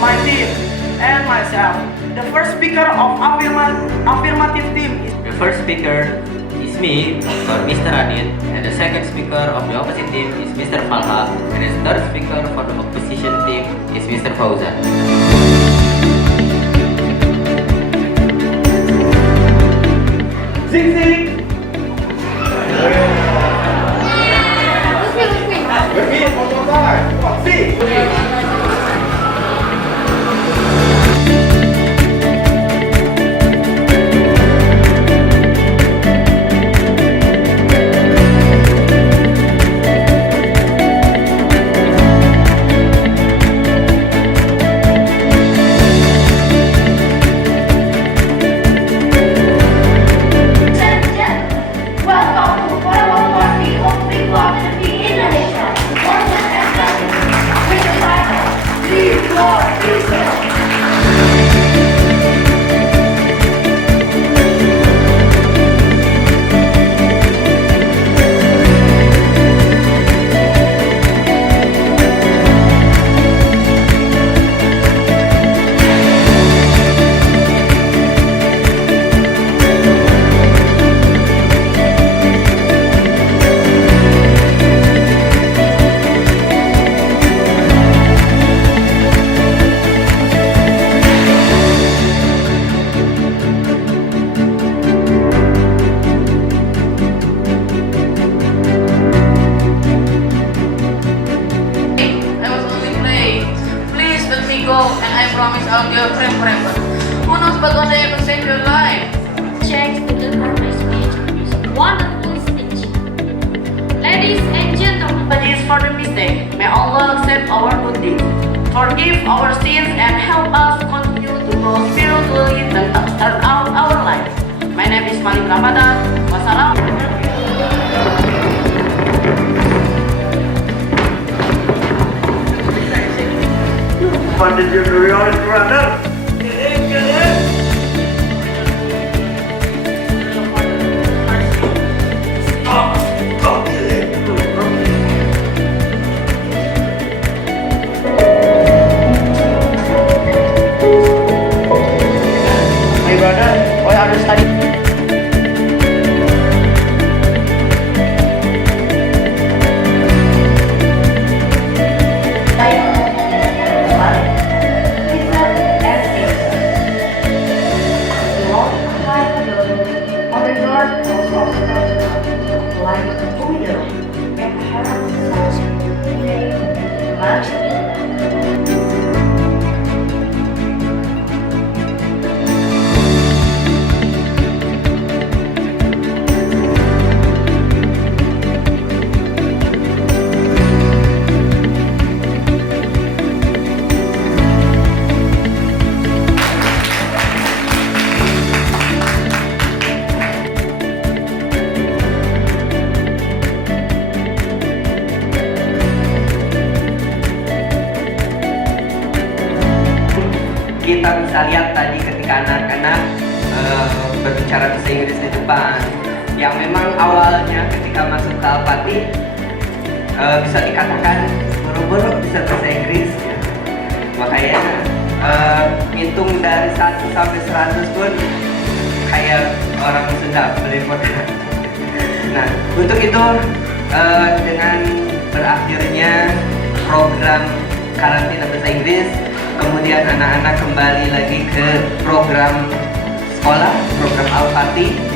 my team and myself. The first speaker of affirmative team is The first speaker is me, or Mr. Adit, and the second speaker of the opposite team is Mr. Falha, and the third speaker for the opposition team is Mr. Fauzan. Zing Zing. Repeat one more time. Zing. And I promise I'll be your friend forever. Who knows but one day I will save your life? Check to deliver my speech. Wonderful speech. Ladies and gentlemen, Apologies for the mistake. May Allah accept our good deeds, forgive our sins, and help us continue to grow spiritually and start out our life. My name is Malik Ramadan. Wassalam. What did you do, your brother? My brother, why are you studying? Kita bisa lihat tadi ketika anak-anak berbicara bahasa Inggris di depan, yang memang awalnya ketika masuk ke Al-Fatih bisa dikatakan buru-buru bisa bahasa Inggris ya. Makanya hitung dari 1 sampai 100 pun kayak orang Sunda belepotan. Nah, untuk itu dengan berakhirnya program karantina bahasa Inggris, kemudian anak-anak kembali lagi ke program sekolah, program Al-Fatih.